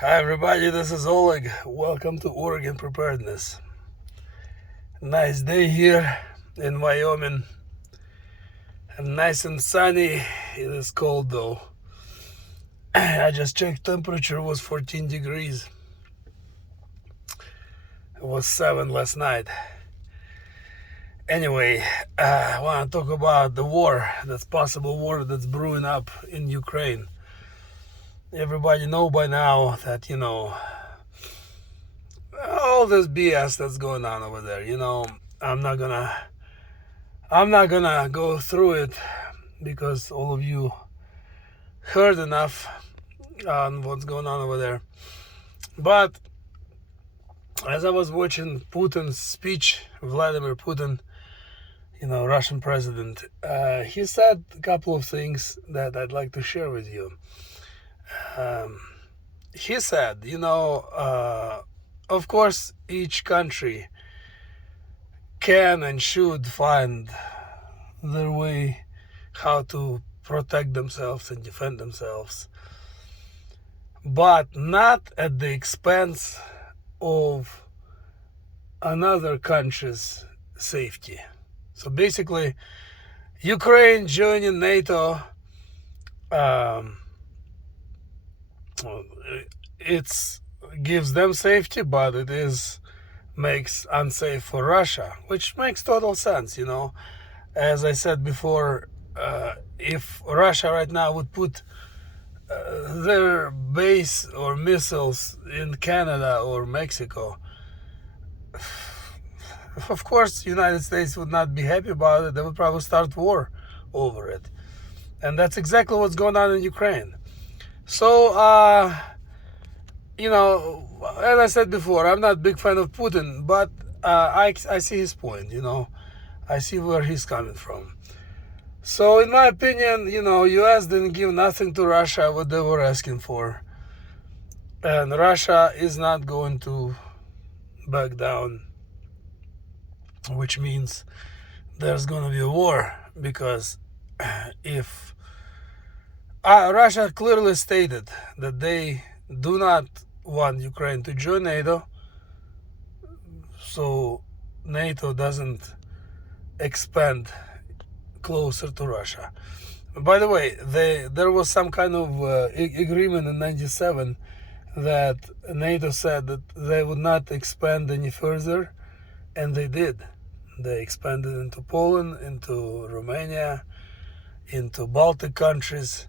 Hi everybody, this is Oleg. Welcome to Oregon Preparedness. Nice day here in Wyoming. And nice and sunny. It is cold though. I just checked, temperature was 14 degrees. It was 7 last night. Anyway, I want to talk about the war, that's possible war that's brewing up in Ukraine. Everybody know by now that, all this BS that's going on over there. I'm not gonna go through it because all of you heard enough on what's going on over there. But as I was watching Putin's speech, Vladimir Putin, Russian president, he said a couple of things that I'd like to share with you. He said, of course, each country can and should find their way how to protect themselves and defend themselves, but not at the expense of another country's safety. So basically, Ukraine joining NATO, it gives them safety, but it makes unsafe for Russia, which makes total sense. As I said before, if Russia right now would put their base or missiles in Canada or Mexico, of course the United States would not be happy about it. They would probably start war over it. And that's exactly what's going on in Ukraine. So, as I said before, I'm not a big fan of Putin, but I see his point, I see where he's coming from. So in my opinion, US didn't give nothing to Russia what they were asking for. And Russia is not going to back down, which means there's going to be a war, because if Russia clearly stated that they do not want Ukraine to join NATO, so NATO doesn't expand closer to Russia. By the way, there was some kind of agreement in '97 that NATO said that they would not expand any further, and they did. They expanded into Poland, into Romania, into Baltic countries.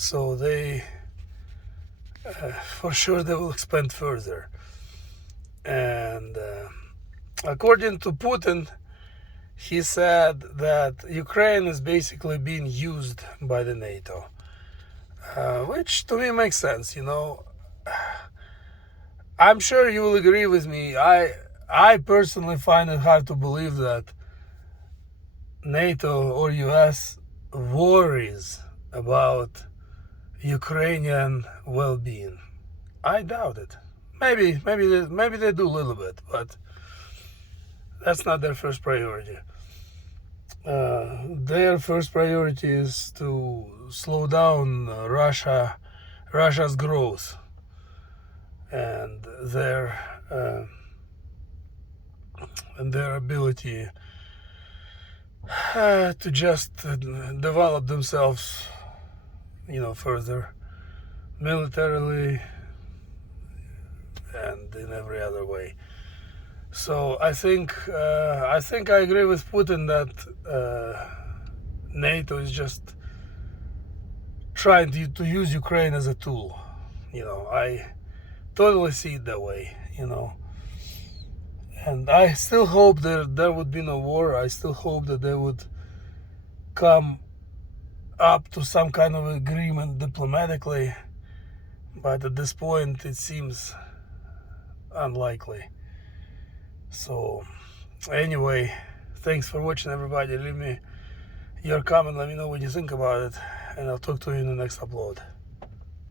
So they, for sure, they will expand further. And according to Putin, he said that Ukraine is basically being used by the NATO, which to me makes sense. I'm sure you will agree with me. I personally find it hard to believe that NATO or US worries about Ukrainian well-being. I doubt it. Maybe they do a little bit, but that's not their first priority. Their first priority is to slow down Russia's growth, and their ability to just develop themselves, further militarily and in every other way. So I think I agree with Putin that NATO is just trying to use Ukraine as a tool. I totally see it that way. And I still hope that there would be no war. I still hope that they would come up to some kind of agreement diplomatically, but at this point it seems unlikely. So anyway, thanks for watching, everybody. Leave me your comment, let me know what you think about it, and I'll talk to you in the next upload.